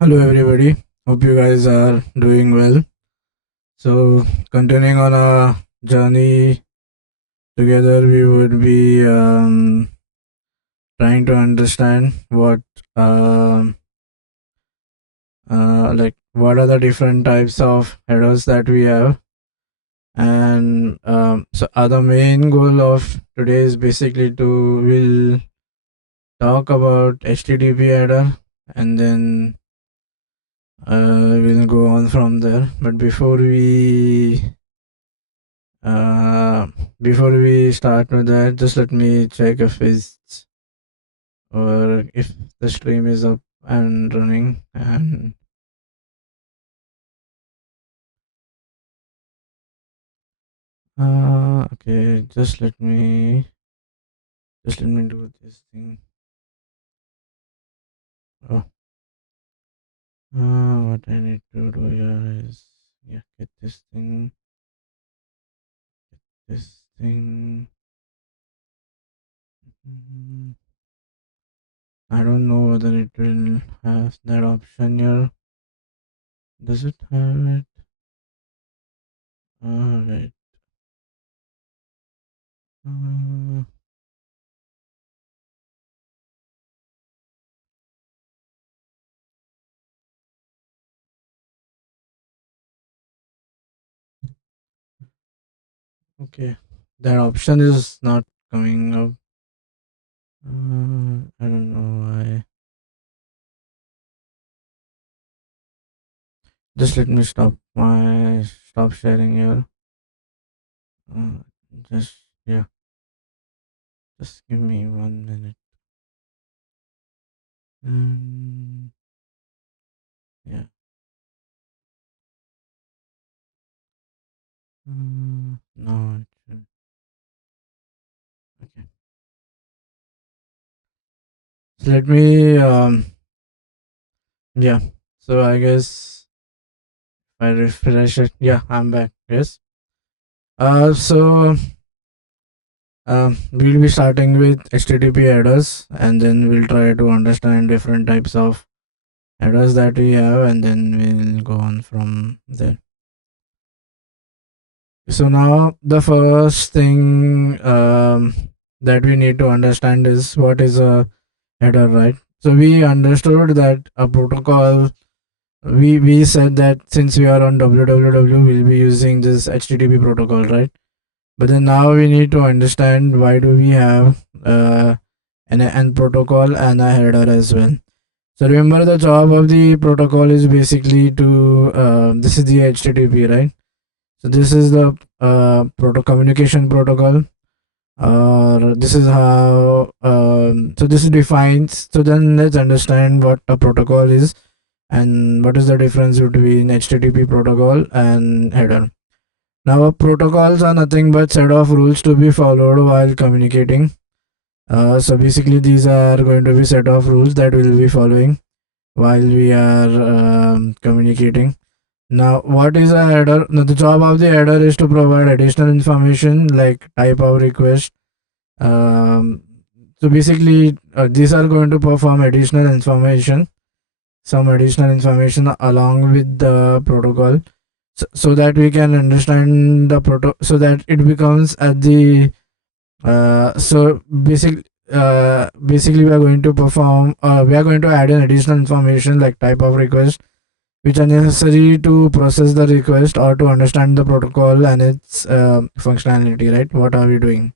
Hello, everybody. Hope you guys are doing well. So, continuing on our journey together, we would be trying to understand um what are the different types of headers that we have, and the main goal of today is basically to will talk about HTTP header, and then we'll go on from there. But Uh, before we start with that, just let me check if it's or if the stream is up and running. And okay, just let me do this thing. Oh, what I need to do here is get this thing. Mm, I don't know whether it will have that option here. Does it have it? Right. Uh, okay, that option is not coming up. I don't know why. Just let me stop sharing here. Uh, just yeah, just give me 1 minute. Um, yeah. No, it should. Okay. So let me yeah. So I guess if I refresh it. Yeah, I'm back. Yes. So we'll be starting with HTTP headers, and then we'll try to understand different types of headers that we have, and then we'll go on from there. So now the first thing that we need to understand is what is a header, right? So we understood that a protocol. We said that since we are on www, we'll be using this HTTP protocol, right? But then now we need to understand why do we have an protocol and a header as well. So remember, the job of the protocol is basically to this is the HTTP, right? So this is the communication protocol. This is how. So this defines. So then let's understand what a protocol is and what is the difference between HTTP protocol and header. Now, protocols are nothing but set of rules to be followed while communicating. So basically, these are going to be set of rules that we'll be following while we are communicating. Now, what is a header? Now, the job of the header is to provide additional information like type of request. Um, so basically, these are going to perform some additional information along with the protocol, so that we can understand the so that it becomes at the so basically we are going to we are going to add an additional information like type of request which are necessary to process the request or to understand the protocol and its functionality, right? What are we doing?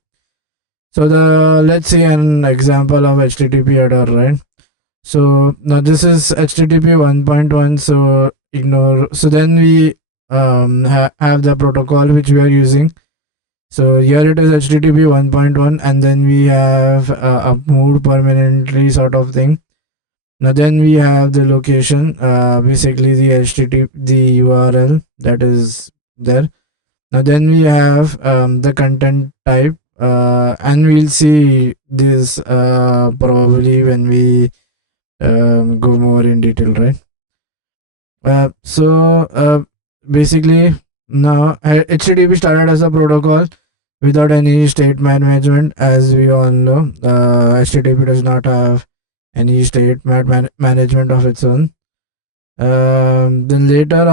So the let's see an example of HTTP header, right? So now this is HTTP 1.1. So ignore. So then we have the protocol which we are using. So here it is HTTP 1.1, and then we have moved permanently sort of thing. Now then we have the location, basically the HTTP, the URL that is there. Now then we have the content type, and we'll see this probably when we go more in detail, right? So basically now HTTP started as a protocol without any state management, as we all know. HTTP does not have any state management of its own. Then later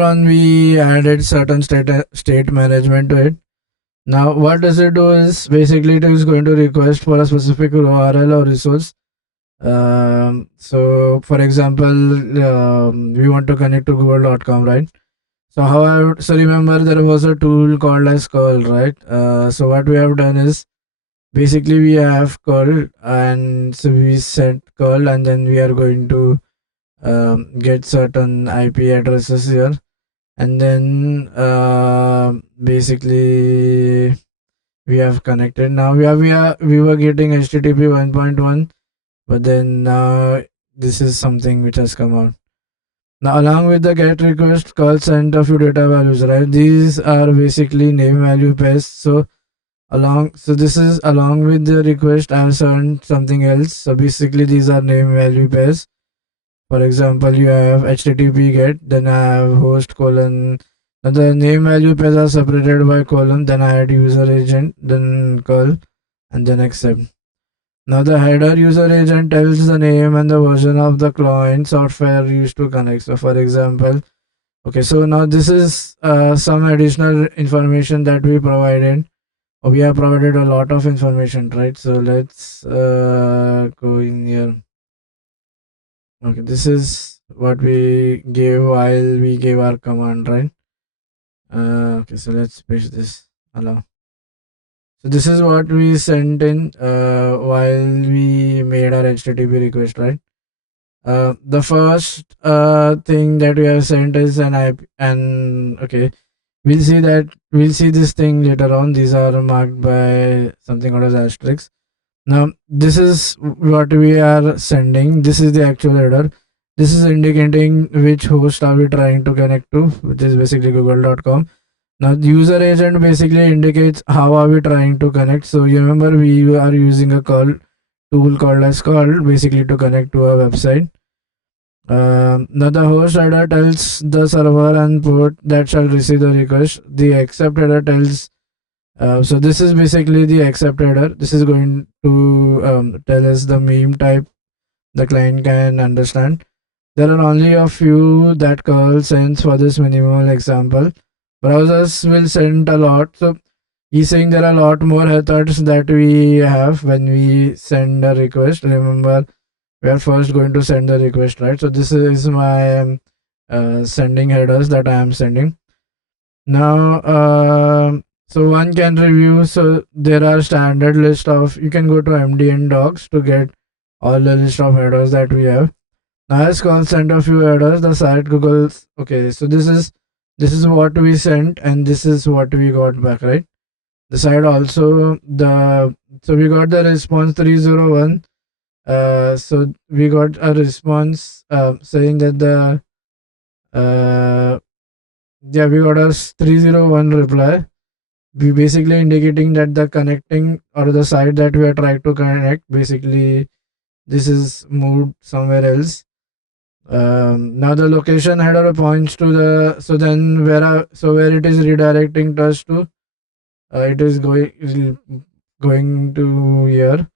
on we added certain state management to it. Now what does it do is basically it is going to request for a specific URL or resource. So for example, we want to connect to google.com, right? So so remember there was a tool called as curl, right? So what we have done is basically we have curl, and so we set curl, and then we are going to get certain IP addresses here, and then basically we have connected. Now we were getting HTTP 1.1, but then this is something which has come out. Now, along with the get request, curl sent a few data values, right? These are basically name value pairs. So this is along with the request, I have sent something else. So basically, these are name value pairs. For example, you have HTTP get, then I have host colon. Now the name value pairs are separated by colon. Then I add user agent, then curl, and then accept. Now the header user agent tells the name and the version of the client software used to connect. So for example, okay, so now this is some additional information that we provided. We have provided a lot of information, right? So let's go in here. Okay, this is what we gave while we gave our command, right? Okay, so let's paste this. Allow. So this is what we sent in while we made our HTTP request, right? The first thing that we have sent is an IP, and okay, we'll see this thing later on. These are marked by something called as asterisks. Now this is what we are sending. This is the actual header. This is indicating which host are we trying to connect to, which is basically google.com. Now the user agent basically indicates how are we trying to connect. So you remember we are using a curl tool called as curl basically to connect to a website. Now the host header tells the server and port that shall receive the request. The accept header tells. So this is basically the accept header. This is going to tell us the meme type the client can understand. There are only a few that curl sends for this minimal example. Browsers will send a lot. So he's saying there are a lot more methods that we have when we send a request. Remember, we are first going to send the request, right? So this is my sending headers that I am sending. Now, so one can review. So there are standard list of, you can go to MDN docs to get all the list of headers that we have. Now as call sent a few headers, the site Google's, okay, so this is what we sent and this is what we got back, right? The site also so we got the response 301. So we got a response saying that the yeah, we got a 301 reply. We basically indicating that the connecting or the site that we are trying to connect, basically this is moved somewhere else. Now the location header points to the, so then where it is redirecting us to, it is going to here.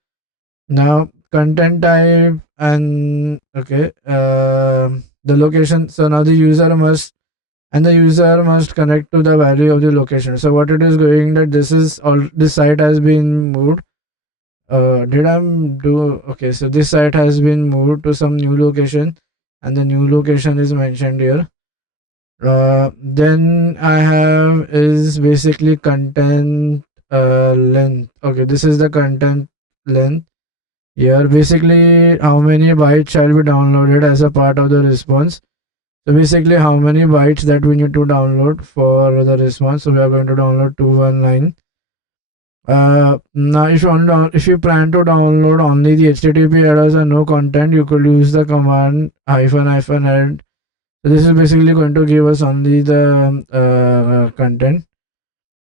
Now content type and okay, the location. So now the user must connect to the value of the location. So what it is going that this site has been moved. Did I do okay? So this site has been moved to some new location, and the new location is mentioned here. Then I have is basically content length. Okay, this is the content length. Here, basically, how many bytes shall be downloaded as a part of the response. So basically, how many bytes that we need to download for the response. So we are going to download 219. Now, if you plan to download only the HTTP headers and no content, you could use the command hyphen head. So this is basically going to give us only the content.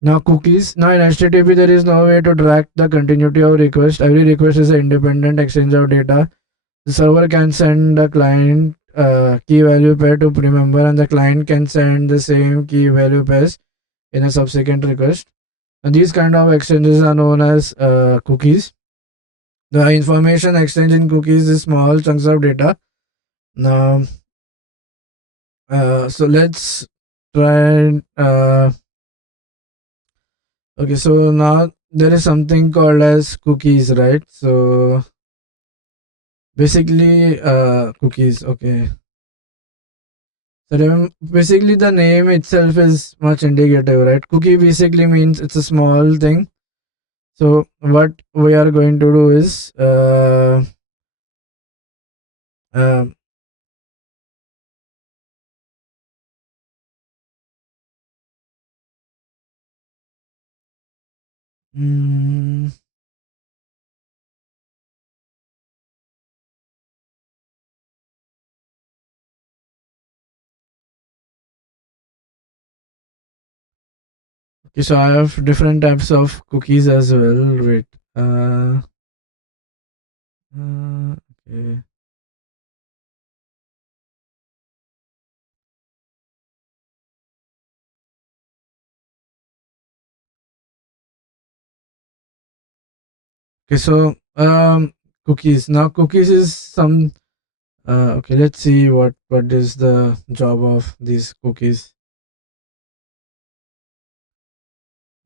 Now cookies. Now in HTTP there is no way to track the continuity of request. Every request is an independent exchange of data. The server can send the client key value pair to remember, and the client can send the same key value pairs in a subsequent request. And these kind of exchanges are known as cookies. The information exchange in cookies is small chunks of data. Now, so let's try. Okay, so now there is something called as cookies, right? So basically, cookies. Okay. So basically, the name itself is much indicative, right? Cookie basically means it's a small thing. So what we are going to do is, uh, mm, okay, so I have different types of cookies as well. Wait. Uh, okay. Okay, so cookies. Now cookies is some. Okay, let's see what is the job of these cookies.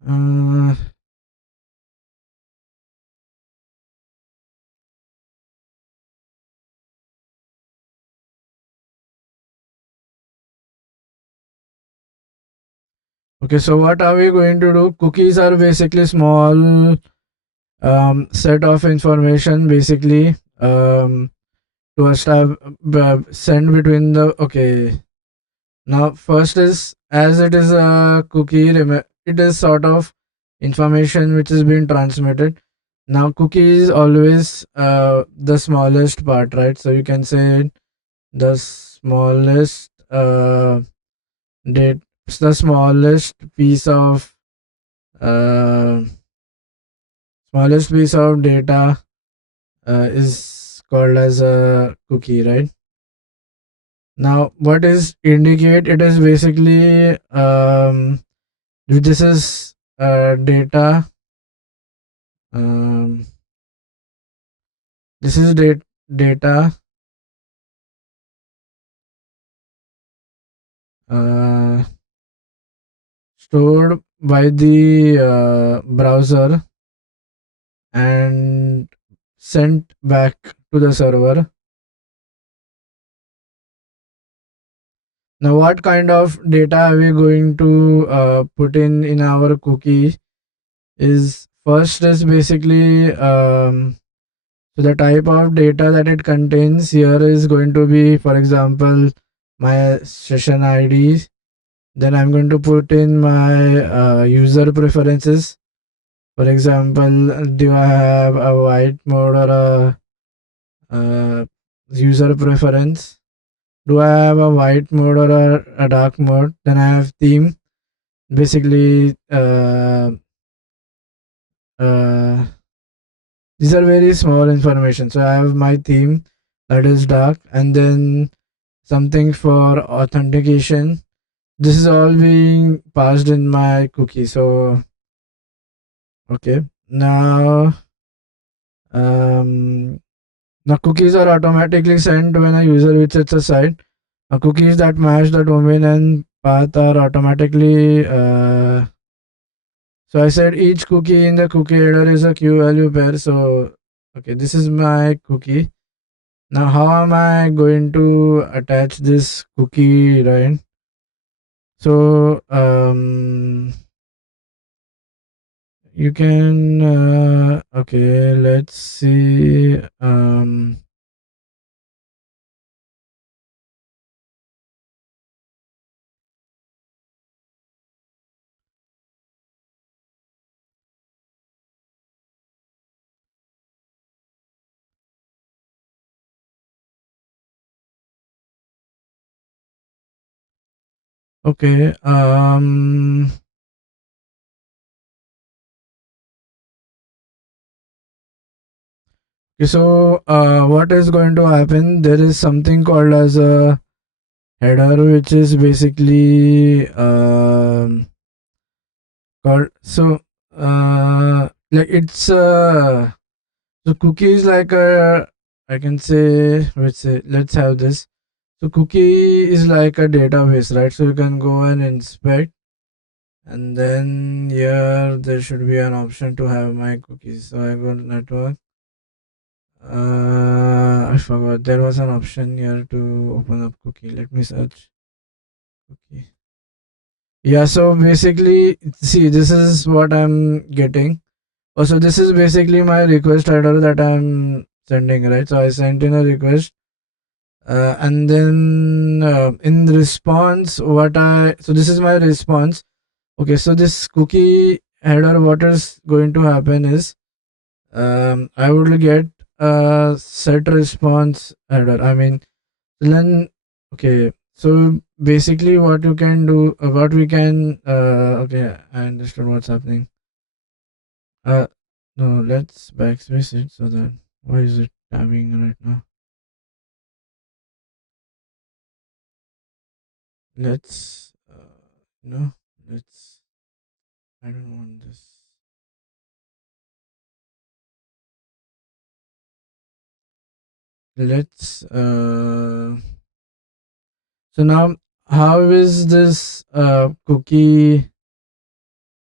Uh, okay, so what are we going to do? Cookies are basically small set of information, basically to send between the. Okay, now first is, as it is a cookie, it is sort of information which is being transmitted. Now cookie is always the smallest part, right? So you can say the smallest date the smallest piece of uh, smallest piece of data is called as a cookie, right? Now what is indicate, it is basically this is data, um, this is data uh, stored by the browser and sent back to the server. Now what kind of data are we going to put in our cookie is, first is basically so the type of data that it contains here is going to be, for example, my session ID. Then I'm going to put in my user preferences. For example, do I have a white mode or a user preference? Do I have a white mode or a dark mode? Then I have theme. Basically, uh, these are very small information. So I have my theme that is dark, and then something for authentication. This is all being passed in my cookie. So okay, um, now cookies are automatically sent when a user visits a site. Now cookies that match the domain and path are automatically. So I said each cookie in the cookie header is a key value pair. So okay, this is my cookie. Now how am I going to attach this cookie, right? So you can okay, let's see. Okay, okay, so what is going to happen? There is something called as a header, which is basically called, so like it's So cookie is like a, I can say, let's have this. So cookie is like a database, right? So you can go and inspect, and then here there should be an option to have my cookies. So I go to network. I forgot there was an option here to open up cookie. Let me search cookie. Yeah, so basically, see, this is what I'm getting. Also, this is basically my request header that I'm sending, right? So I sent in a request, and then in response, so this is my response. Okay, so this cookie header, what is going to happen is, I would get a set response header. I mean, then okay. So basically, what you can do, what we can, okay, I understood what's happening. Uh, no, let's backspace it so that why is it tabbing right now? Let's, no, let's. I don't want this. Let's. So now, how is this cookie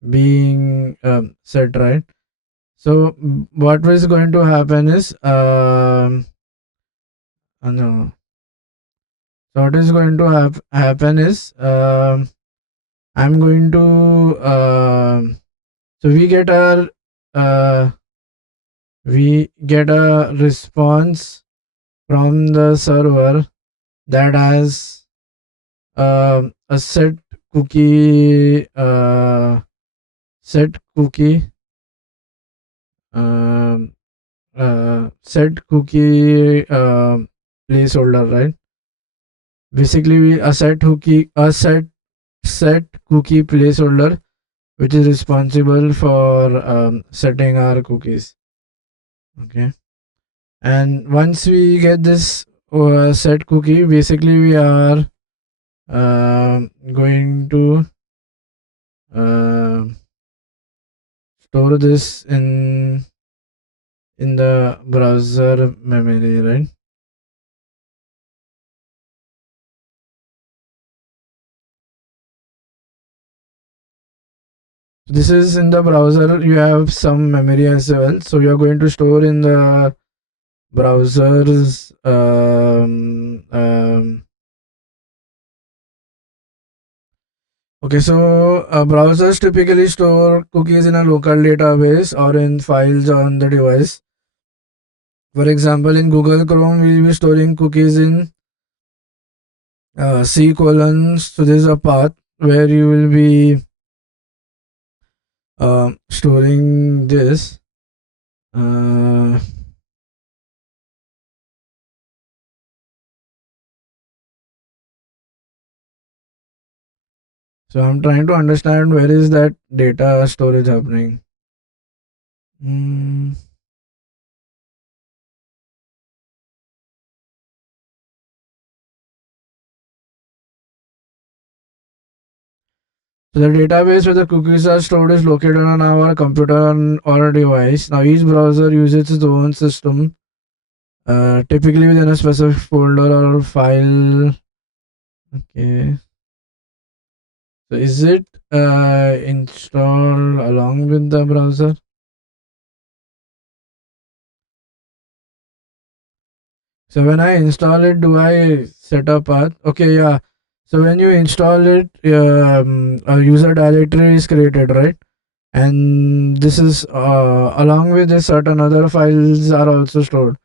being set, right? So what is going to happen is, no. So what is going to happen is, I'm going to, so uh, we get a response from the server that has a cookie, set cookie, um, set cookie placeholder, right? Basically, we a set cookie placeholder which is responsible for setting our cookies. Okay, and once we get this set cookie, basically we are going to uh, store this in the browser memory, right? This is in the browser. You have some memory as well, so you are going to store in the browser's okay, so browsers typically store cookies in a local database or in files on the device. For example, in Google Chrome, we'll be storing cookies in C colons. So there's a path where you will be storing this. Uh, so I'm trying to understand where is that data storage happening. Mm. So the database where the cookies are stored is located on our computer or device. Now each browser uses its own system, typically within a specific folder or file. Okay. So is it installed along with the browser? So when I install it, do I set a path? Okay, yeah. So when you install it, a user directory is created, right? And this is along with this, certain other files are also stored.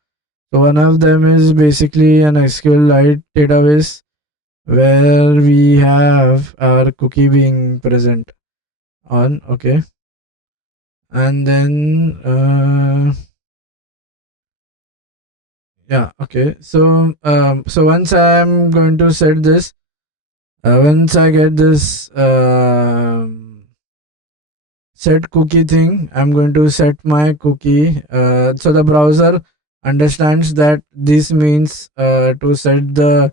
So one of them is basically an SQLite database where we have our cookie being present on. Okay, and then yeah, okay. So once I'm going to set this, once I get this set cookie thing, I'm going to set my cookie. So the browser understands that this means to set the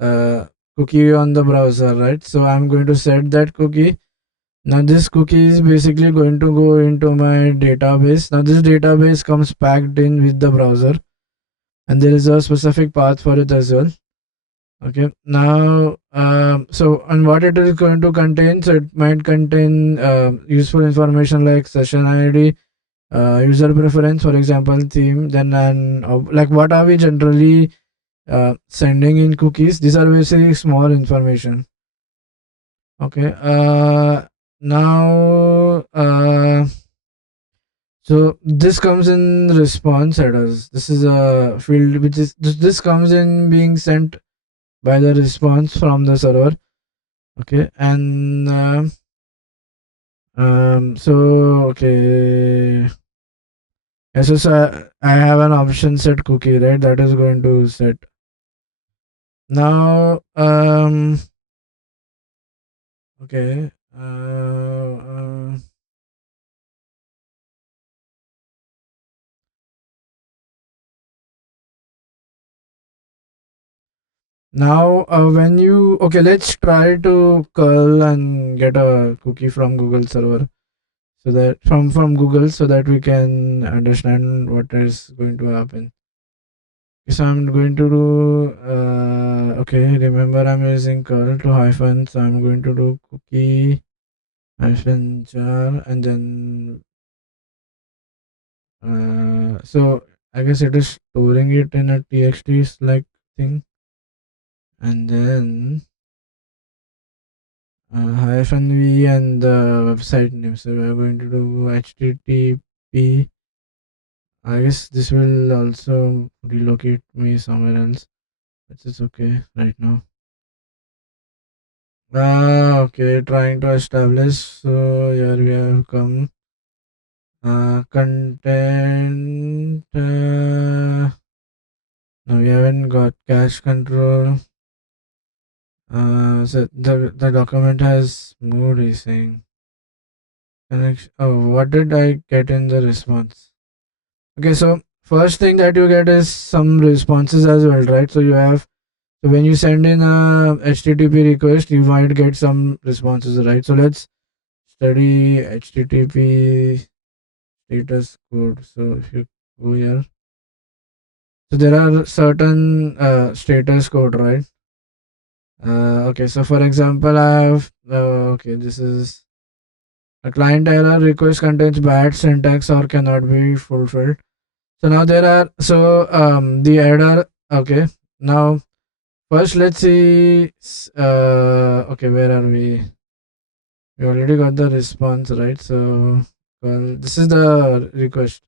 uh, cookie on the browser, right? So I'm going to set that cookie. Now this cookie is basically going to go into my database. Now this database comes packed in with the browser, and there is a specific path for it as well. Okay. Now, so and what it is going to contain? So it might contain useful information like session ID, user preference, for example, theme. Then and like what are we generally sending in cookies? These are basically small information. Okay. Now, so this comes in response headers. This is a field which is this comes in being sent by the response from the server. Okay, and so okay. Yes, so I have an option set cookie, right? That is going to set now. Okay. Now, when you okay, let's try to curl and get a cookie from Google server, so that from Google, so that we can understand what is going to happen. So I'm going to do okay. Remember, I'm using curl to hyphen, so I'm going to do cookie hyphen jar, and then so I guess it is storing it in a txt like thing, and then hyphen v and the website name. So we're going to do http. I guess this will also relocate me somewhere else, which is okay right now. Okay, trying to establish. So here we have come. Content. No, we haven't got cache control. So the document has moved. He's saying connection. Oh, what did I get in the response? Okay, so first thing that you get is some responses as well, right? So you have so when you send in a HTTP request, you might get some responses, right? So let's study HTTP status code. So if you go here, so there are certain status code, right? Okay, so for example, I have okay, this is a client error request contains bad syntax or cannot be fulfilled. So now there are so the error. Okay, now first let's see. Okay, where are we? We already got the response, right? So well, this is the request.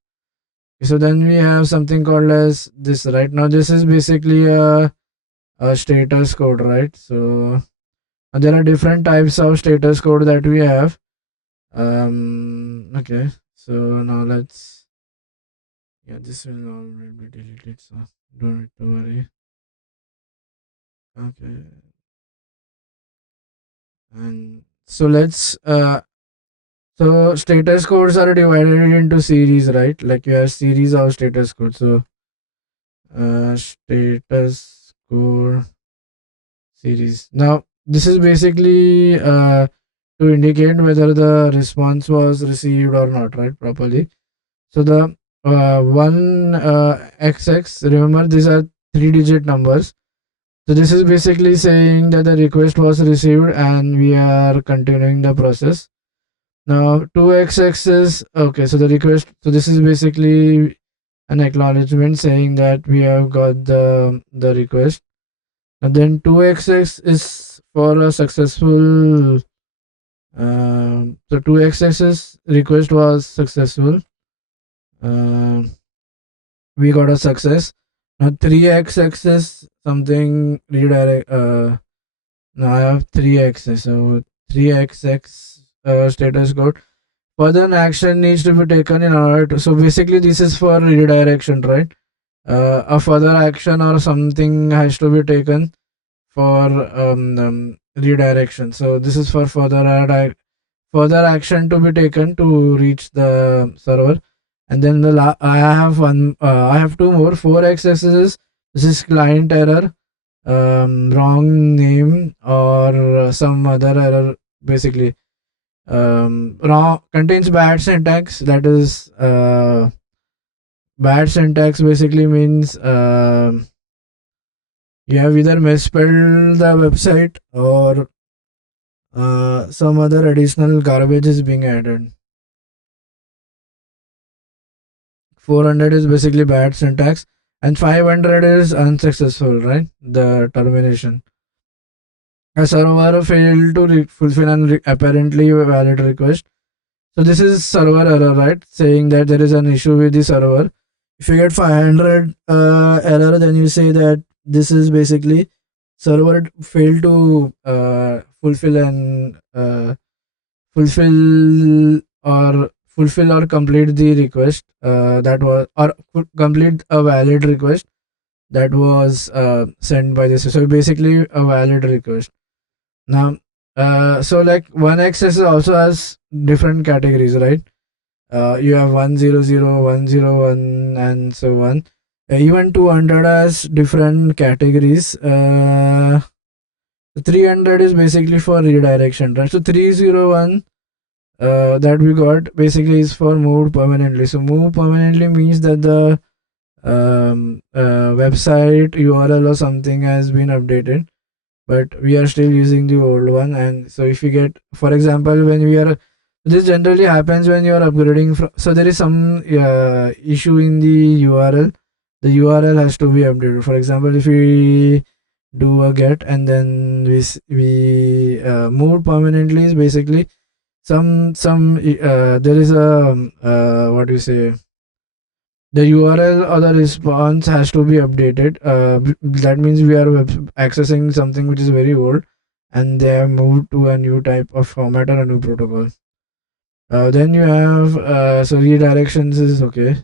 So then we have something called as this. Right now, this is basically a status code, right? So there are different types of status code that we have. Okay, so now let's yeah, this will all be deleted, so don't need to worry. Okay, and so let's so status codes are divided into series, right? Like you have series of status codes. So status code series. Now this is basically to indicate whether the response was received or not, right? Properly. So the one XX, remember these are 3-digit numbers. So this is basically saying that the request was received and we are continuing the process. Now 2XX is okay. So the request. So this is basically an acknowledgement saying that we have got the request. And then 2XX is for a successful. So 2XX's request was successful. Um, we got a success. Now 3XX is something redirect. Now I have 3XX. So 3XX status code. Further an action needs to be taken in order to. So basically, this is for redirection, right? A further action or something has to be taken for redirection. So this is for further action to be taken to reach the server. And then I have one. I have two more. 4x's. This is client error, wrong name or some other error basically. wrong contains bad syntax. That is, bad syntax basically means you have either misspelled the website or some other additional garbage is being added. 400 is basically bad syntax, and 500 is unsuccessful, right? The termination. A server failed to fulfill an apparently valid request. So this is server error, right? Saying that there is an issue with the server. If you get 500 error, then you say that this is basically server failed to fulfill an fulfill or complete the request that was or complete a valid request that was sent by this. So basically a valid request. Now, so like 1x also has different categories, right? You have 100, 101, and so on. Even 200 has different categories. 300 is basically for redirection, right? So 301 that we got basically is for moved permanently. So move permanently means that the website URL or something has been updated, but we are still using the old one. And so if you get, for example, when we are, this generally happens when you are upgrading from, so there is some issue in the URL. The URL has to be updated. For example, if we do a get and then we move permanently is basically some there is a what do you say, the URL or the response has to be updated. That means we are accessing something which is very old, and they have moved to a new type of format or a new protocol. Then you have so redirections is okay.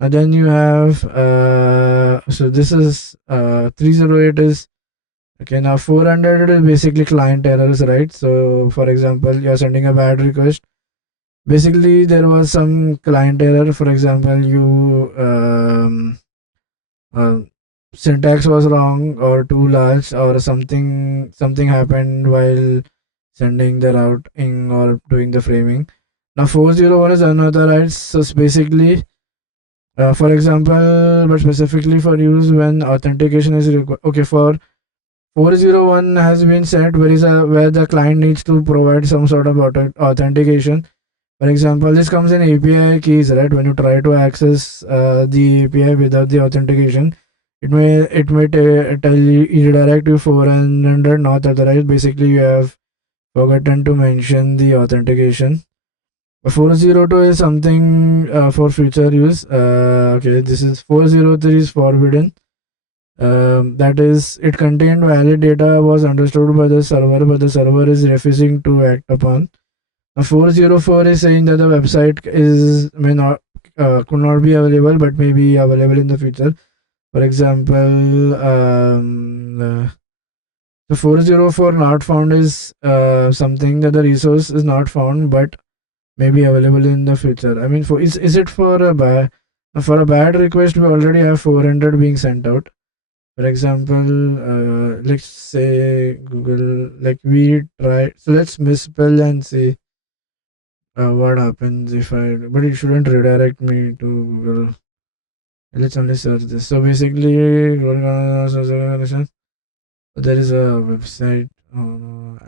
And then you have so this is 308 is okay. Now 400 is basically client errors, right? So for example, you are sending a bad request. Basically, there was some client error. For example, you uh, syntax was wrong or too large or something happened while sending the routing or doing the framing. Now 401 is unauthorized. So it's basically for example, but specifically for use when authentication is required. Okay, for 401 has been set where the client needs to provide some sort of authentication. For example, this comes in API keys, right? When you try to access the API without the authentication, it may tell you redirect you 400 not authorized. Basically, you have forgotten to mention the authentication. 402 is something for future use. Okay, this is 403 is forbidden. That is, it contained valid data was understood by the server, but the server is refusing to act upon. 404 is saying that the website is may not could not be available, but may be available in the future. For example, the 404 not found is something that the resource is not found, but may be available in the future. I mean, for is it for a bad request? We already have 400 being sent out. For example, let's say Google, like we try. So let's misspell and see what happens if I, but it shouldn't redirect me to Google. Let's only search this. So basically, there is a website. Oh no,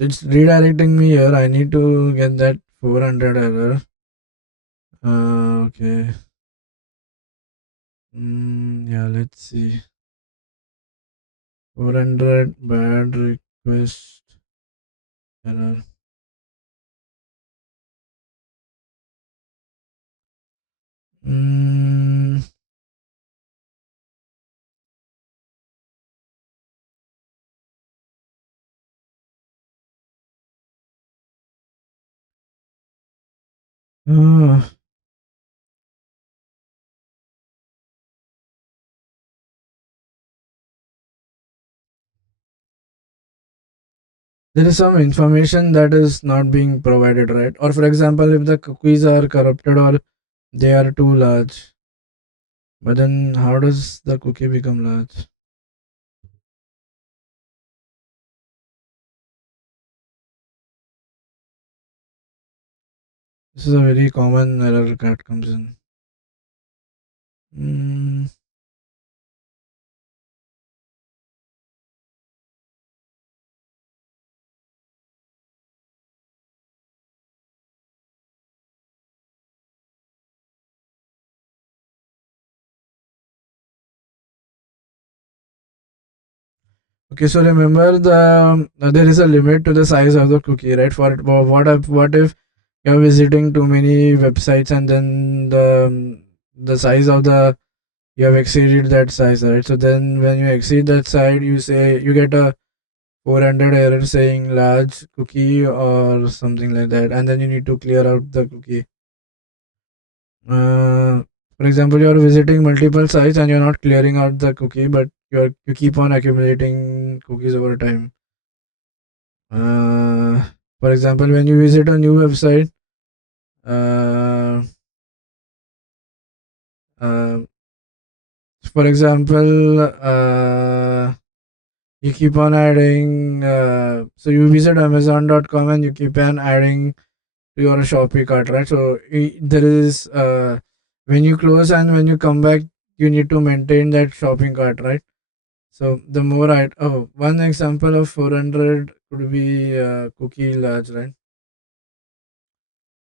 it's redirecting me here. I need to get that 400 error. Okay. Yeah, let's see. 400 bad request error. Mm, ah, there is some information that is not being provided, right? Or for example, if the cookies are corrupted or they are too large, but then how does the cookie become large? This is a very common error that comes in. Mm, okay, so remember there is a limit to the size of the cookie, right? What if you're visiting too many websites and then the size of the you have exceeded that size, right? So then when you exceed that size, you get a 400 error saying large cookie or something like that, and then you need to clear out the cookie. Uh, for example, you are visiting multiple sites and you're not clearing out the cookie, but you keep on accumulating cookies over time. Uh, for example, when you visit a new website, uh, uh, for example, you keep on adding. So you visit Amazon.com and you keep on adding to your Shopee cart, right? So there is when you close and when you come back, you need to maintain that shopping cart, right? So the more I one example of 400 could be cookie large, right?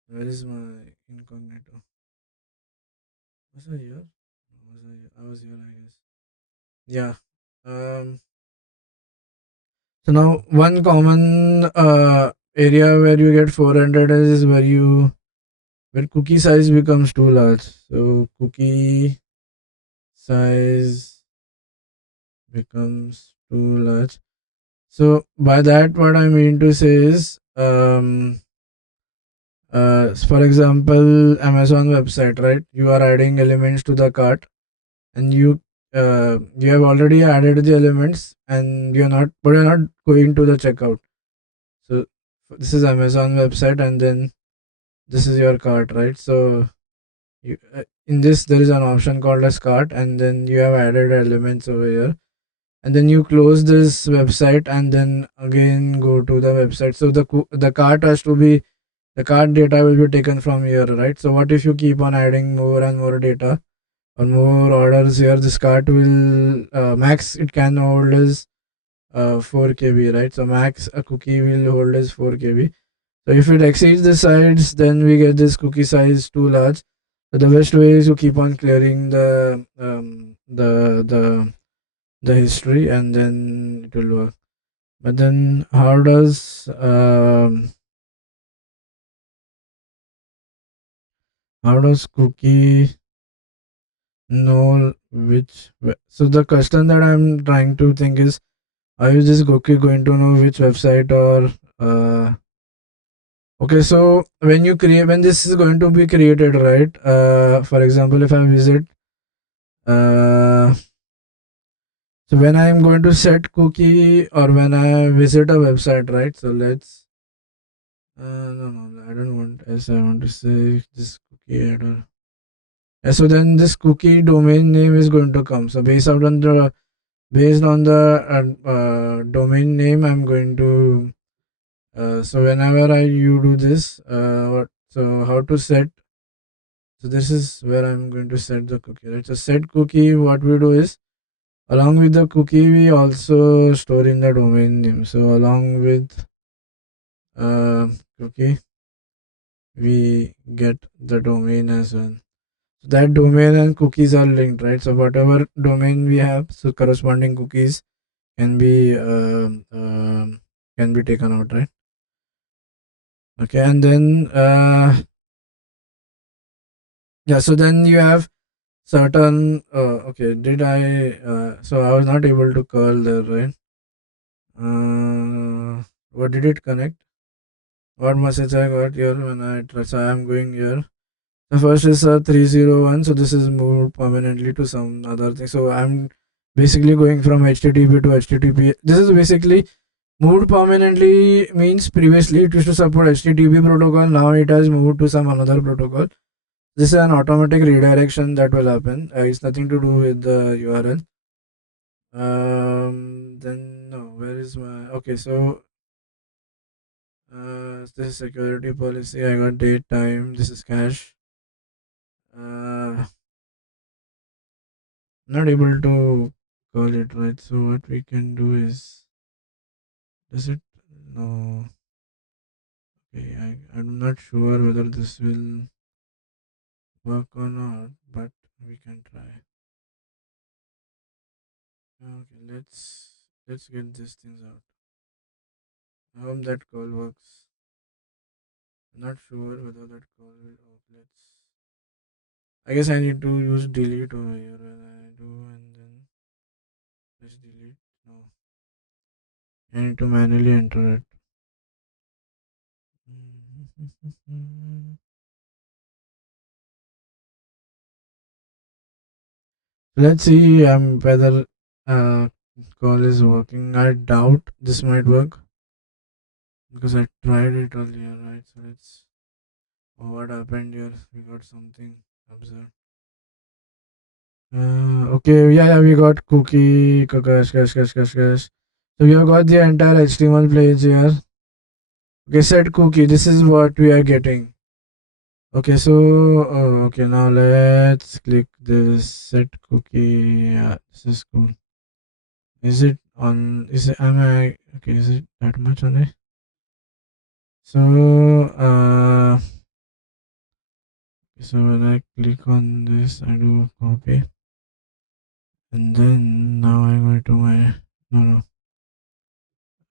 Where is my incognito? Was I here? I was here, I guess. Yeah. Um. So now one common area where you get 400 is where cookie size becomes too large. So cookie size becomes too large. So by that, what I mean to say is, for example, Amazon website, right? You are adding elements to the cart, and you have already added the elements, and you're not going to the checkout. So this is Amazon website, and then this is your cart, right? So in this there is an option called as cart, and then you have added elements over here, and then you close this website and then again go to the website. So the cart has to be the cart data will be taken from here, right? So what if you keep on adding more and more data or more orders here? This cart will max it can hold is 4 KB, right? So max a cookie will hold is 4 KB. So if it exceeds the size, then we get this cookie size too large. So the best way is to keep on clearing the history, and then it will work. But then how does cookie know so the question that I'm trying to think is, are you this cookie going to know which website or okay, so when this is going to be created, right? For example, if I visit uh so when I'm going to set cookie or when I visit a website, right? So let's no, I don't want as I want to say this cookie header. Yeah, so then this cookie domain name is going to come. So based on the domain name, I'm going to so whenever you do this, so how to set. So this is where I'm going to set the cookie, right? So set cookie. What we do is along with the cookie, we also store in the domain name. So along with cookie, we get the domain as well. That domain and cookies are linked, right? So whatever domain we have, so corresponding cookies can be taken out, right? Okay, and then yeah, so then you have certain okay, did I so I was not able to curl there, right? What did it connect? What message I got here when I try? So I am going here. The first is 301, so this is moved permanently to some other thing. So I'm basically going from HTTP to HTTP. This is basically moved permanently means previously it used to support HTTP protocol. Now it has moved to some another protocol. This is an automatic redirection that will happen. It's nothing to do with the URL. Then no, where is my okay? So This is security policy. I got date, time. This is cache. Not able to call it right. So what we can do is, does it? No. Okay, I'm not sure whether this will work or not, but we can try. Okay, let's get these things out. I hope that call works. Not sure whether that call will work. Let's. I guess I need to use delete over here when I do, and then just delete. No, I need to manually enter it. Let's see whether uh, call is working. I doubt this might work because I tried it earlier, right? So let's. Oh, what happened here? We got something absurd. Okay, yeah, we got cookie, cache, cache, cache, cache, cache. So we have got the entire HTML page here. Okay, set cookie. This is what we are getting. Okay, so okay, now let's click this set cookie. Yeah, this is cool. Is it on? Is it? Am I okay? Is it that much on it? So so when I click on this, I do copy, and then now I go to my no.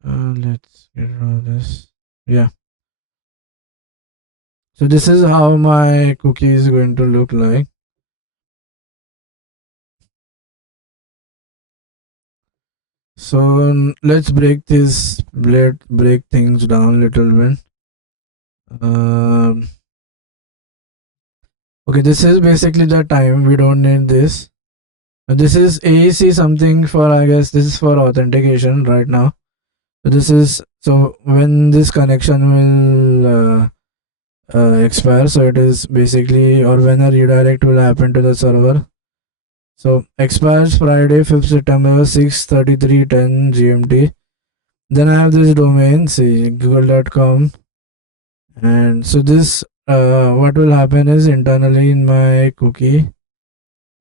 Let's get rid of this. Yeah. So this is how my cookie is going to look like. So let's break things down a little bit. Um, okay, this is basically the time. We don't need this. This is AEC something for, I guess this is for authentication right now. So this is so when this connection will expire. So it is basically, or when a redirect will happen to the server. So expires Friday 5th September 6:33:10 GMT. Then I have this domain, see google.com, and so this what will happen is internally in my cookie,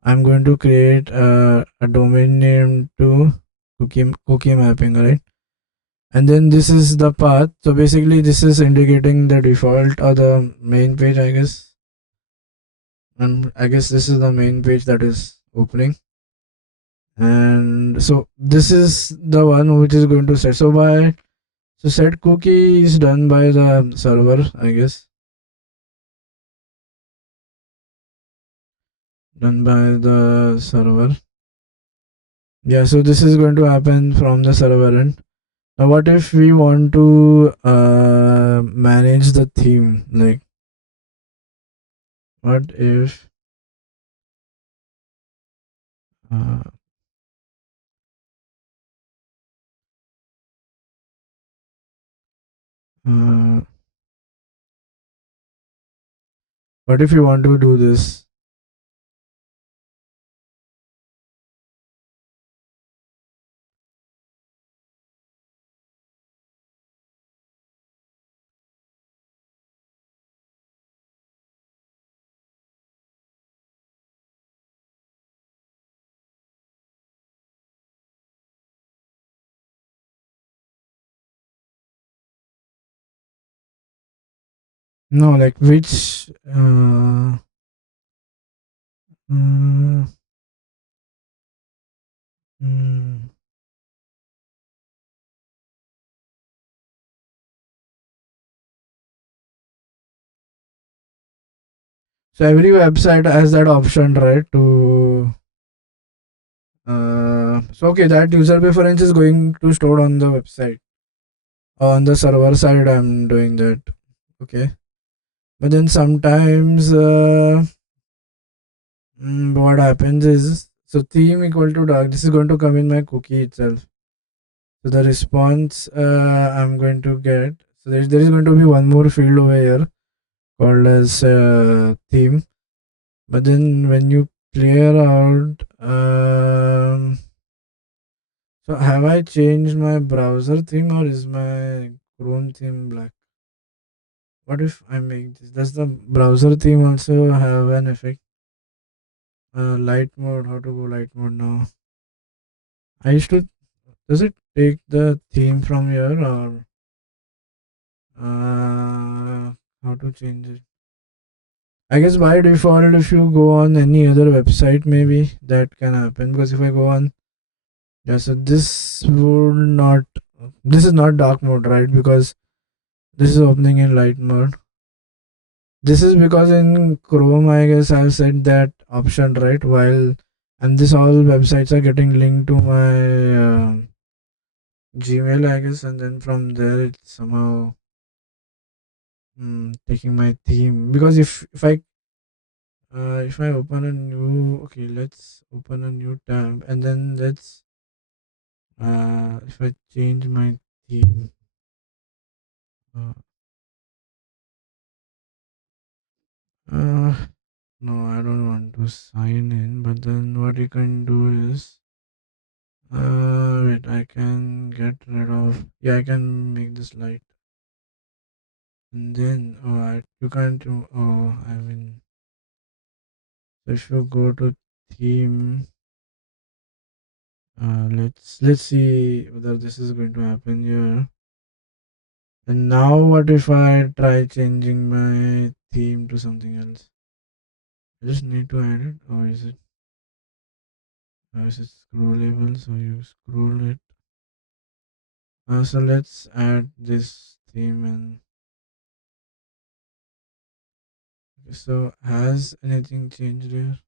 I'm going to create a domain name to cookie mapping, right? And then this is the path. So basically, this is indicating the default or the main page, I guess. And I guess this is the main page that is opening. And so this is the one which is going to set. So set cookie is done by the server, I guess. Done by the server. Yeah, so this is going to happen from the server end. Now, what if we want to manage the theme? Like, what if uh, uh, what if we want to do this? No, like which mm, mm. So every website has that option, right? To so okay, that user preference is going to store on the website. On the server side, I'm doing that. Okay, but then sometimes what happens is, so theme equal to dark. This is going to come in my cookie itself. So the response I'm going to get. So there is going to be one more field over here called as theme. But then when you clear out, so have I changed my browser theme or is my Chrome theme black? What if I make this? Does the browser theme also have an effect? Light mode. How to go light mode now? I used to. Does it take the theme from here or how to change it? I guess by default, if you go on any other website, maybe that can happen. Because if I go on, yeah, so this would not. This is not dark mode, right? Because this is opening in light mode. This is because in Chrome, I guess I've set that option right. While and this all websites are getting linked to my Gmail, I guess, and then from there it's somehow taking my theme. Because if I open a new, okay, let's open a new tab and then let's if I change my theme, uh, uh no, I don't want to sign in, but then what you can do is wait, I can get rid of, yeah, I can make this light and then you can't do, I mean, so if you go to theme, let's see whether this is going to happen here. And now what if I try changing my theme to something else? I just need to add it, or is it scrollable? So you scroll it. So let's add this theme and okay, so has anything changed here?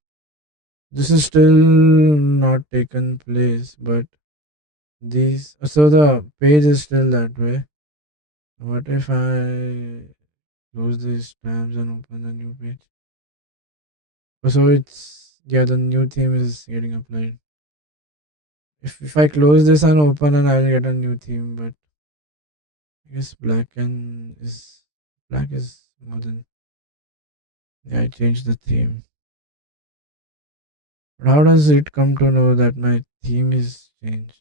This is still not taken place, but these so the page is still that way. What if I close these tabs and open a new page? So it's yeah, the new theme is getting applied. If I close this and open and I'll get a new theme, but I guess black is more than yeah, I changed the theme. But how does it come to know that my theme is changed?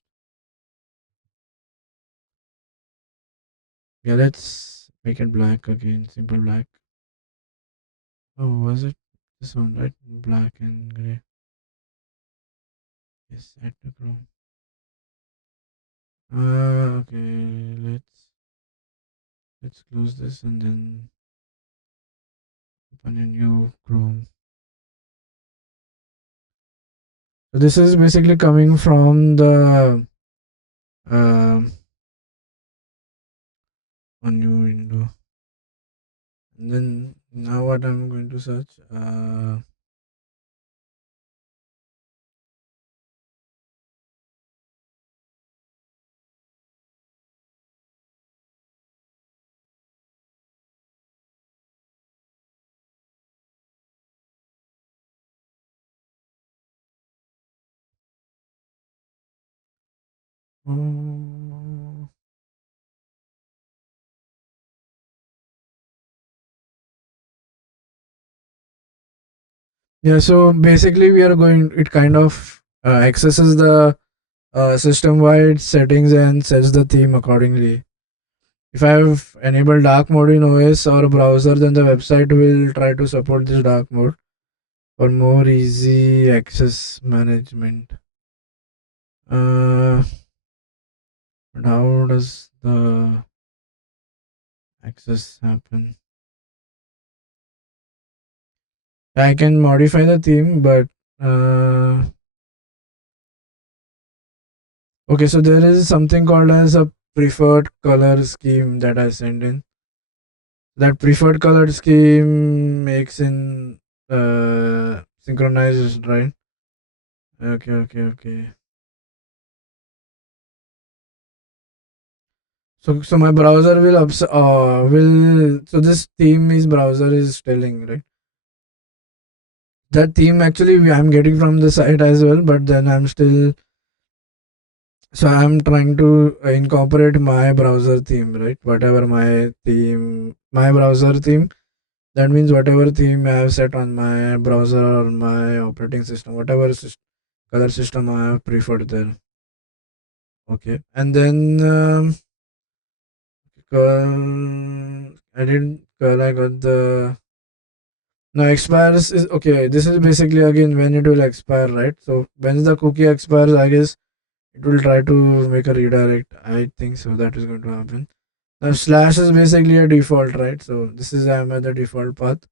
Yeah, let's make it black again, simple black. Oh, was it this one, right? Black and gray. Yes, add to Chrome. Okay, let's close this and then open a new Chrome. So this is basically coming from the uh, a new window. And then now what I'm going to search. Oh, yeah. So basically, we are going. It kind of accesses the system-wide settings and sets the theme accordingly. If I have enabled dark mode in OS or browser, then the website will try to support this dark mode for more easy access management. Uh, but how does the access happen? I can modify the theme, but uh, okay. So there is something called as a preferred color scheme that I send in. That preferred color scheme makes in synchronized, right? Okay, okay, okay. So my browser will so this theme is browser is telling, right? That theme actually I'm getting from the site as well, but then I'm still so I'm trying to incorporate my browser theme, right? Whatever my browser theme. That means whatever theme I have set on my browser or my operating system, whatever color system I have preferred there. Okay, and then I didn't I got the now expires is okay. This is basically again when it will expire, right? So when the cookie expires, I guess it will try to make a redirect. I think so. That is going to happen. Now slash is basically a default, right? So this is I'm at the default path.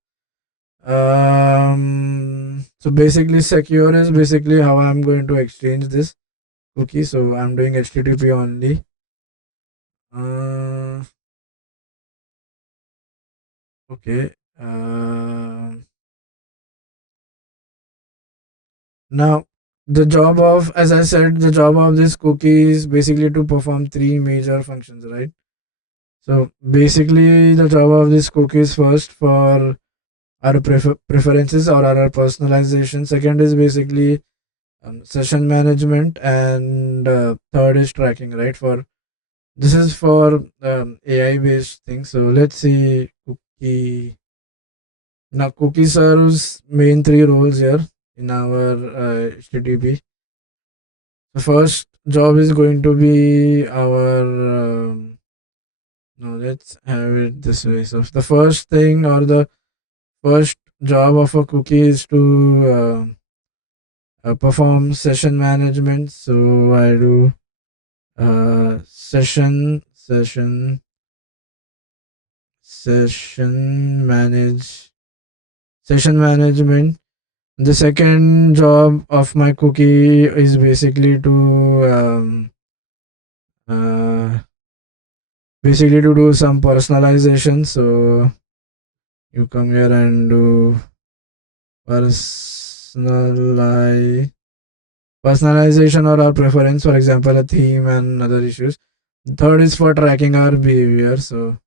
So basically secure is basically how I'm going to exchange this cookie. So I'm doing HTTP only. Uh, okay. Now the job of, as I said, the job of this cookie is basically to perform three major functions, right? So basically the job of this cookie is first for our preferences or our personalization. Second is basically session management, and third is tracking, right? For this is for AI based things. So let's see cookie. Now cookie serves main three roles here in our HTTP. The first job is going to be our no, let's have it this way. So the first thing or the first job of a cookie is to perform session management. So I do session manage session management. The second job of my cookie is basically to uh, do some personalization. So you come here and do personalize personalization or our preference, for example a theme and other issues. Third is for tracking our behavior. So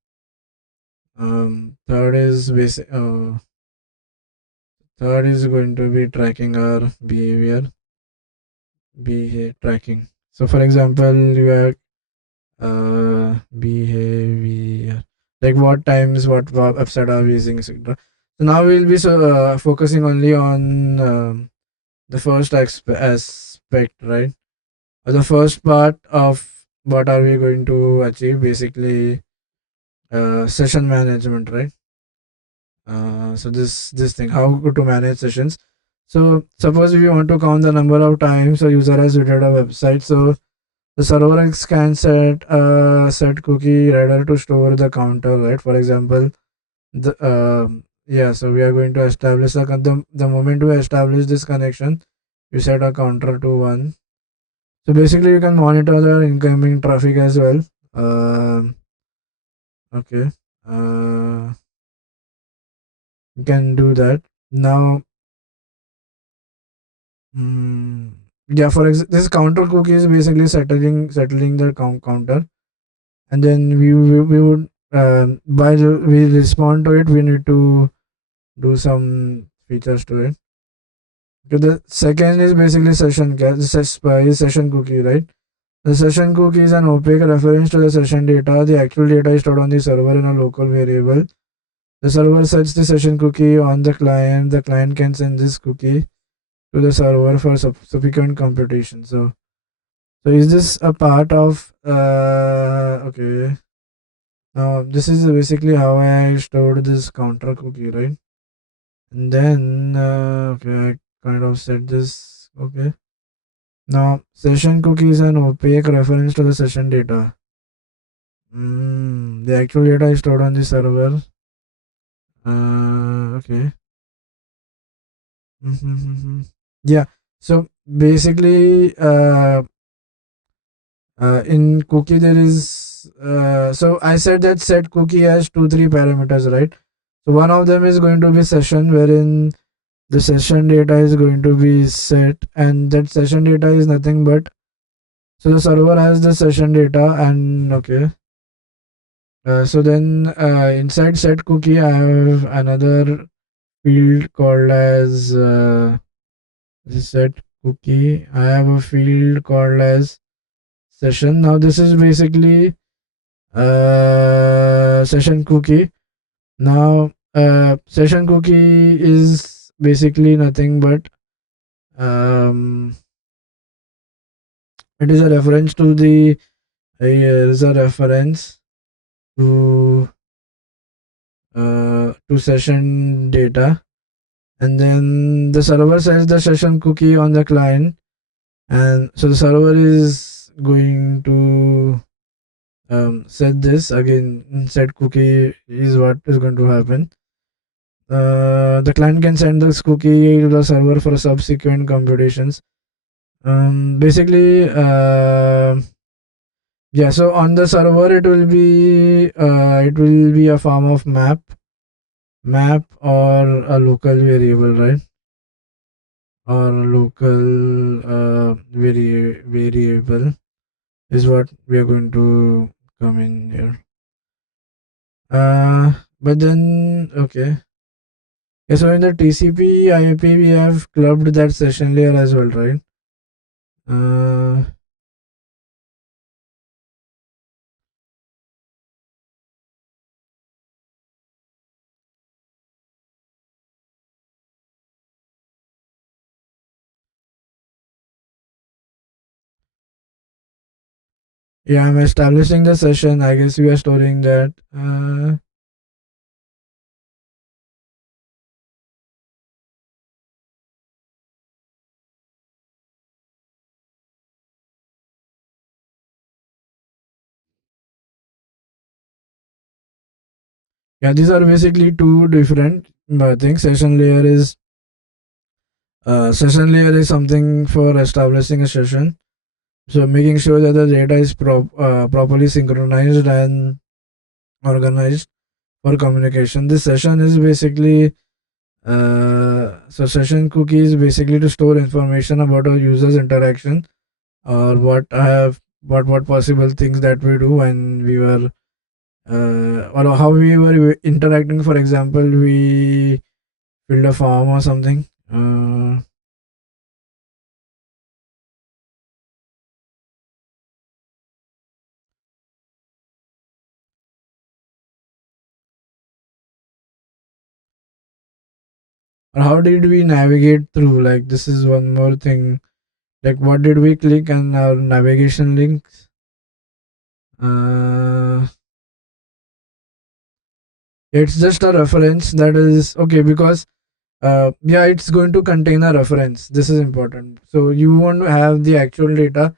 third is third is going to be tracking our tracking. So for example you have behavior, like what times what website are we using, etc. So now we'll be focusing only on the first aspect, right? Or the first part of what are we going to achieve, basically session management, right? So this thing, how to manage sessions. So suppose if you want to count the number of times a user has visited a website, so the server can set cookie rather to store the counter, right? For example, the yeah, so we are going to establish the moment we establish this connection, we set a counter to 1. So basically you can monitor the incoming traffic as well. Okay. You can do that now. Yeah, this counter cookie is basically settling the counter, and then we would we respond to it, we need to do some features to it. Okay, the second is basically session cookie, right? The session cookie is an opaque reference to the session data. The actual data is stored on the server in a local variable. The server sets the session cookie on the client. The client can send this cookie to the server for subsequent computation. So is this a part of okay? Now this is basically how I stored this counter cookie, right? And then okay, I kind of set this. Okay. Now session cookie is an opaque reference to the session data. The actual data is stored on the server. Okay. Yeah. So basically, in cookie there is so I said that set cookie has 2 3 parameters, right? So one of them is going to be session, wherein the session data is going to be set, and that session data is nothing but, so the server has the session data, and okay. So then inside set cookie I have another field called as set cookie. I have a field called as session. Now this is basically session cookie. Now session cookie is basically nothing but it is a reference to the is a reference to to session data, and then the server sets the session cookie on the client, and so the server is going to set this again. Set cookie is what is going to happen. The client can send this cookie to the server for subsequent computations. Basically, yeah. So on the server, it will be a form of map or a local variable, right? Or local variable is what we are going to come in here. But then okay. Yeah, so in the TCP IP we have clubbed that session layer as well, right? Uh, yeah, I'm establishing the session. I guess we are storing that. Yeah, these are basically two different things. Session layer is something for establishing a session. So making sure that the data is properly synchronized and organized for communication. This session is basically so session cookie is basically to store information about a user's interaction, or what possible things that we do when we were or how we were interacting. For example, we filled a form or something. Or how did we navigate through? Like, this is one more thing. Like, what did we click on our navigation links? Uh, it's just a reference that is okay, because yeah, it's going to contain a reference. This is important. So you won't have the actual data,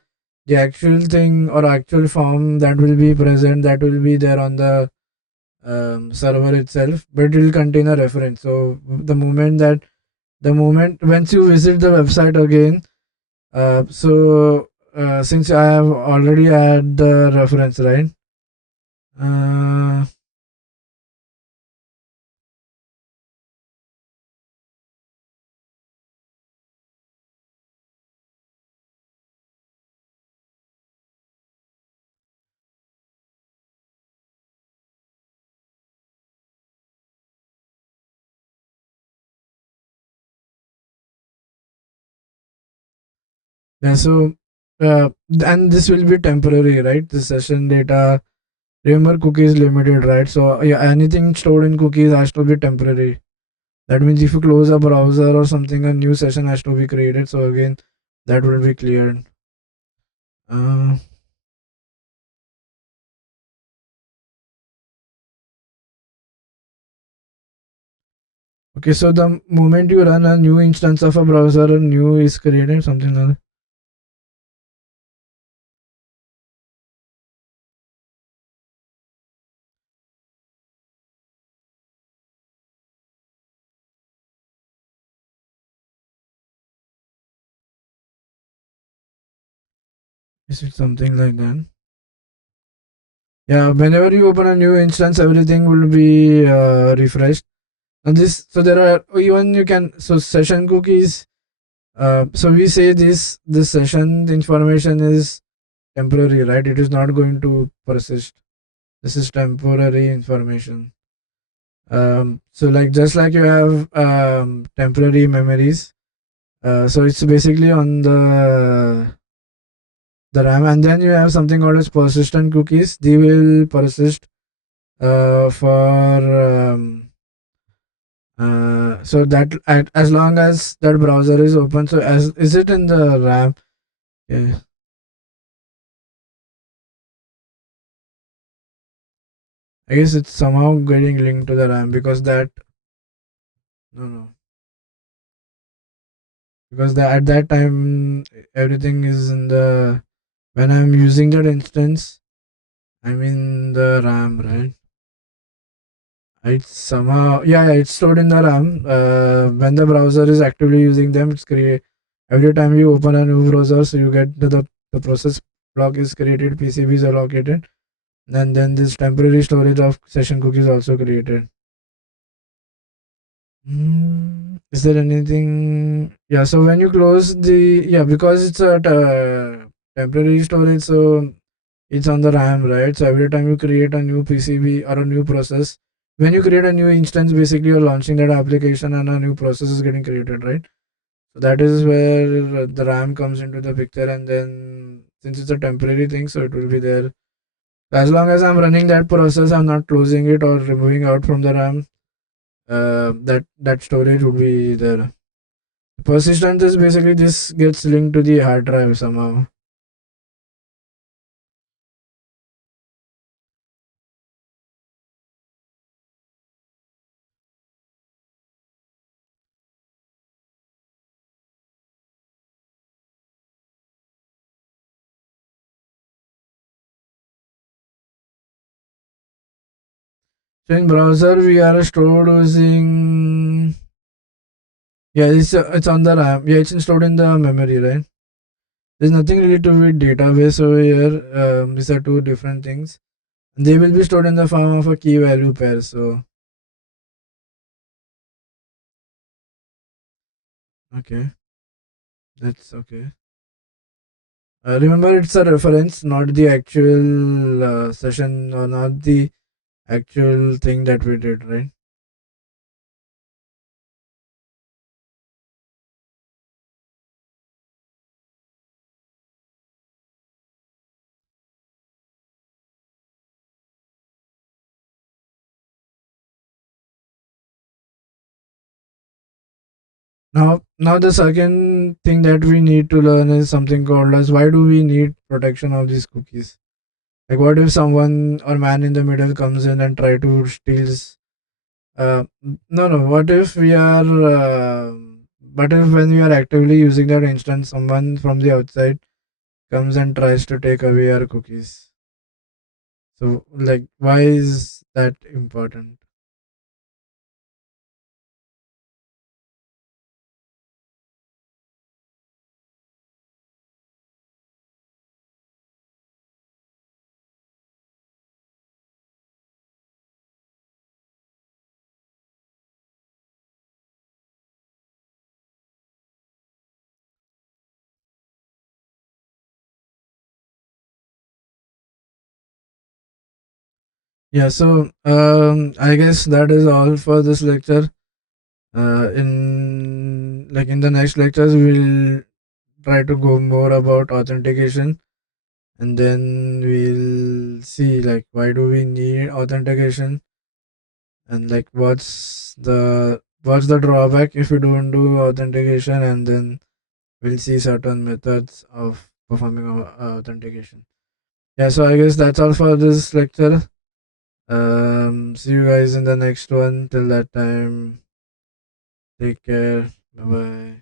the actual thing or actual form that will be present, that will be there on the server itself, but it will contain a reference. So the moment once you visit the website again, since I have already had the reference, right? uh, yeah, so and this will be temporary, right? The session data, remember, cookies limited, right? So yeah, anything stored in cookies has to be temporary. That means if you close a browser or something, a new session has to be created. So again, that will be cleared. uh, okay, so the moment you run a new instance of a browser, a new is created, something like that. Is it something like that? Yeah, whenever you open a new instance, everything will be refreshed. And this, so there are even you can, so session cookies. So we say this session information is temporary, right? It is not going to persist. This is temporary information. So like, just like you have temporary memories, so it's basically on the RAM, and then you have something called as persistent cookies. They will persist for so that as long as that browser is open. So as is it in the RAM? Yeah. I guess it's somehow getting linked to the RAM because that no no because at that time everything is in the when I'm using that instance I'm in the RAM, right? It's somehow yeah, it's stored in the RAM. When the browser is actively using them, it's create every time you open a new browser, so you get the process block is created, PCB is allocated, and then this temporary storage of session cookies also created. Is there anything? Yeah, so when you close the yeah, because it's a temporary storage, so it's on the RAM, right? So every time you create a new PCB or a new process, when you create a new instance, basically you're launching that application and a new process is getting created, right? So that is where the RAM comes into the picture, and then since it's a temporary thing, so it will be there. As long as I'm running that process, I'm not closing it or removing out from the RAM. That storage would be there. Persistence is basically this gets linked to the hard drive somehow. So in browser we are stored using yeah it's on the RAM. Yeah, it's stored in the memory, right? There's nothing related with database over here. These are two different things. They will be stored in the form of a key value pair. So okay, that's okay. Remember, it's a reference, not the actual session or not the actual thing that we did, right? Now the second thing that we need to learn is something called as why do we need protection of these cookies? Like, what if someone or man in the middle comes in and try to steals? No. What if we are? But if when we are actively using that instance, someone from the outside comes and tries to take away our cookies. So, like, why is that important? Yeah. So, I guess that is all for this lecture. In the next lectures, we'll try to go more about authentication, and then we'll see like why do we need authentication, and like what's the drawback if we don't do authentication, and then we'll see certain methods of performing authentication. Yeah, so I guess that's all for this lecture. See you guys in the next one. Till that time, take care. Bye bye.